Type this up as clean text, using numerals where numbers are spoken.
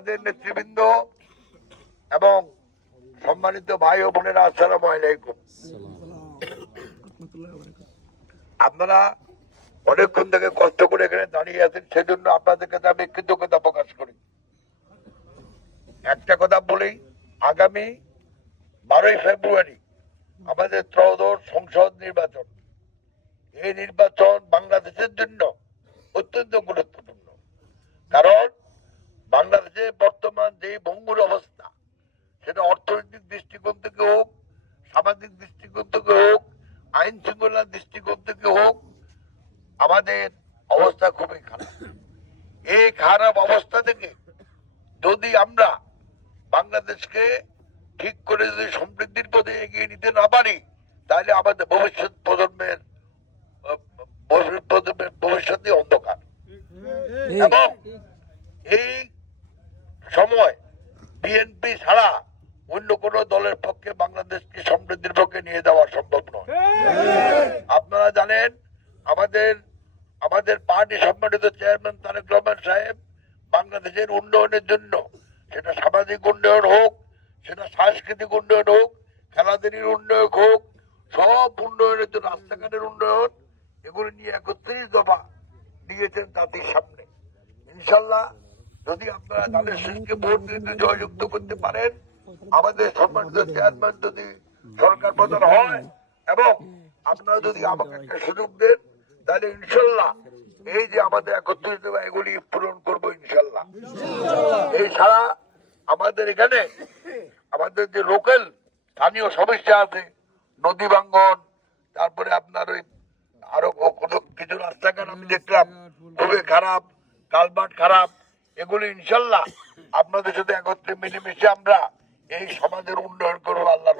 আমাদের নেতৃবৃন্দ এবং সম্মানিত ভাই ও বোনেরা, আসসালামু আলাইকুম। আপনারা অনেকক্ষণ থেকে কষ্ট করে এখানে দাঁড়িয়ে আছেন, সেজন্য আপনাদের কাছে আমি কৃতজ্ঞতা প্রকাশ করি। একটা কথা বলি, আগামী 12ই ফেব্রুয়ারি আমাদের ত্রয়োদশ সংসদ নির্বাচন। এই নির্বাচন বাংলাদেশের জন্য অত্যন্ত গুরুত্বপূর্ণ, কারণ বাংলাদেশে বর্তমান যে ভঙ্গুর অবস্থা, সেটা অর্থনৈতিক দৃষ্টিকোণ থেকে হোক, সামাজিক দৃষ্টিকোণ থেকে হোক, আইন শৃঙ্খলার দৃষ্টিকোণ থেকে হোক, আমাদের অবস্থা খুবই খারাপ। এই খারাপ অবস্থা থেকে যদি আমরা বাংলাদেশকে ঠিক করে যদি সমৃদ্ধির পথে এগিয়ে নিতে না পারি, তাহলে আমাদের ভবিষ্যতে অন্ধকার। এবং এই সময় বিএনপি ছাড়া অন্য কোন দলের পক্ষে বাংলাদেশকে সমৃদ্ধির পক্ষে নিয়ে যাওয়া সম্ভব নয়। আপনারা জানেন, আমাদের পার্টি সম্মানিত চেয়ারম্যান তারেক রহমান সাহেব বাংলাদেশের উন্নয়নের জন্য, সেটা সামাজিক উন্নয়ন হোক, সেটা সাংস্কৃতিক উন্নয়ন হোক, খেলাধুলির উন্নয়ন হোক, সব উন্নয়নের জন্য, রাস্তাঘাটের উন্নয়ন, এগুলো নিয়ে 31 দফা দিয়েছেন জাতির সামনে। ইনশাল্লাহ যদি আপনারা তাদের শেষকে ভোট দিতে জয়যুক্ত করতে পারেন, আমাদের সম্মানিত চেয়ারম্যান যদি সরকার প্রধান হয় এবং আপনারা যদি আমাকে একটা সুযোগ দেন, তাহলে ইনশাল্লাহ এই যে আমাদের 31 দফা, এগুলি পূরণ করবো ইনশাল্লাহ। এই ছাড়া আমাদের এখানে আমাদের যে লোকাল স্থানীয় সমস্যা আছে, নদী ভাঙ্গন, তারপরে আপনার ওই আরো কিছু রাস্তাঘাট আমি দেখলাম খুবই খারাপ, কালভার্ট খারাপ, এগুলি ইনশাল্লাহ আপনাদের সাথে একত্রে মিলেমিশে আমরা এই সমাজের উন্নয়ন করবো আল্লাহ।